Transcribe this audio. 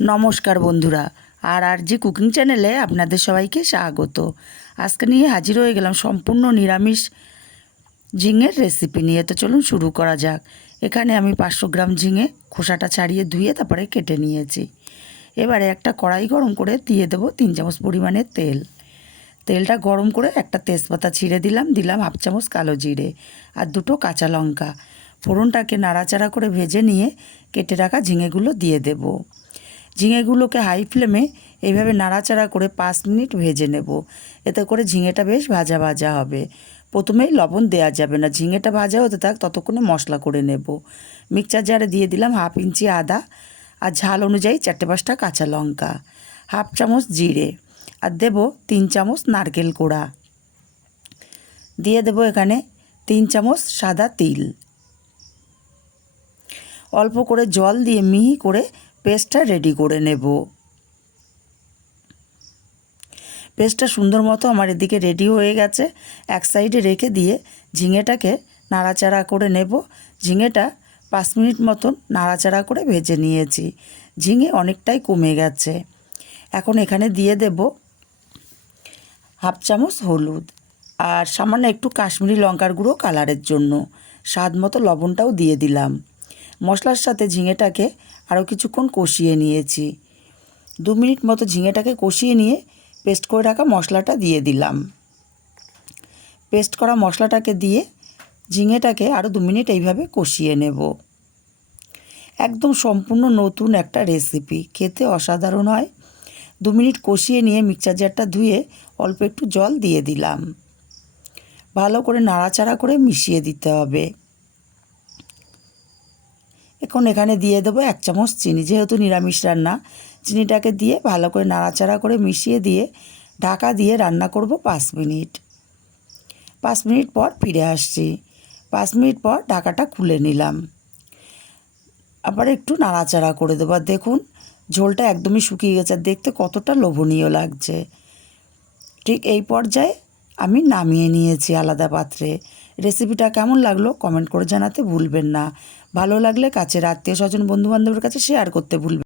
নমস্কার বন্ধুরা, আর আর জি কুকিং চ্যানেলে আপনাদের সবাইকে স্বাগত। আজকে নিয়ে হাজির হয়ে গেলাম সম্পূর্ণ নিরামিষ ঝিঙের রেসিপি নিয়ে। তো চলুন শুরু করা যাক। এখানে আমি পাঁচশো গ্রাম ঝিঙে খোসাটা ছাড়িয়ে ধুয়ে তারপরে কেটে নিয়েছি। এবারে একটা কড়াই গরম করে দিয়ে দেবো তিন চামচ পরিমাণের তেল। তেলটা গরম করে একটা তেজপাতা ছিঁড়ে দিলাম দিলাম হাফ চামচ কালো জিরে আর দুটো কাঁচা লঙ্কা। ফোড়নটাকে নাড়াচাড়া করে ভেজে নিয়ে কেটে রাখা ঝিঙেগুলো দিয়ে দেব। ঝিঙেগুলোকে হাই ফ্লেমে এইভাবে নাড়াচাড়া করে পাঁচ মিনিট ভেজে নেব। এতে করে ঝিঙেটা বেশ ভাজা ভাজা হবে। প্রথমেই লবণ দেওয়া যাবে না। ঝিঙেটা ভাজা হতে থাক, ততক্ষণে মশলা করে নেব। মিক্সচার জারে দিয়ে দিলাম হাফ ইঞ্চি আদা আর ঝাল অনুযায়ী চারটে পাঁচটা কাঁচা লঙ্কা, হাফ চামচ জিরে আর দেব তিন চামচ নারকেল কোড়া। দিয়ে দেব এখানে তিন চামচ সাদা তিল। অল্প করে জল দিয়ে মিহি করে পেস্টটা রেডি করে নেব। পেস্টটা সুন্দর মতো আমার এদিকে রেডি হয়ে গেছে। এক সাইডে রেখে দিয়ে ঝিঙেটাকে নাড়াচাড়া করে নেব। ঝিঙেটা পাঁচ মিনিট মতন নাড়াচাড়া করে ভেজে নিয়েছি। ঝিঙে অনেকটাই কমে গেছে। এখন এখানে দিয়ে দেব হাফ চামচ হলুদ আর সামান্য একটু কাশ্মীরি লঙ্কার গুঁড়ো কালারের জন্য। স্বাদ মতো লবণটাও দিয়ে দিলাম। মশলার সাথে ঝিঙেটাকে আরও কিছুক্ষণ কষিয়ে নিয়েছি। দু মিনিট মতো ঝিঙেটাকে কষিয়ে নিয়ে পেস্ট করে রাখা মশলাটা দিয়ে দিলাম। পেস্ট করা মশলাটাকে দিয়ে ঝিঙেটাকে আরও দু মিনিট এইভাবে কষিয়ে নেব। একদম সম্পূর্ণ নতুন একটা রেসিপি। খেতে অসাধারণ হয়। দু মিনিট কষিয়ে নিয়ে মিক্সচার জারটা ধুয়ে অল্প একটু জল দিয়ে দিলাম। ভালো করে নাড়াচাড়া করে মিশিয়ে দিতে হবে। এখন এখানে দিয়ে দেবো এক চামচ চিনি, যেহেতু নিরামিষ রান্না। চিনিটাকে দিয়ে ভালো করে নাড়াচাড়া করে মিশিয়ে দিয়ে ঢাকা দিয়ে রান্না করব পাঁচ মিনিট। পাঁচ মিনিট পর ফিরে আসছি। পাঁচ মিনিট পর ঢাকাটা খুলে নিলাম। আবার একটু নাড়াচাড়া করে দেবো। আর দেখুন, ঝোলটা একদমই শুকিয়ে গেছে। আর দেখতে কতটা লোভনীয় লাগছে। ঠিক এই পর্যায়ে আমি নামিয়ে নিয়েছি আলাদা পাত্রে। রেসিপিটা কেমন লাগল কমেন্ট করে জানাতে ভুলবেন না। ভালো লাগলে কাছের আত্মীয় স্বজন বন্ধুবান্ধবের কাছে শেয়ার করতে ভুলবেন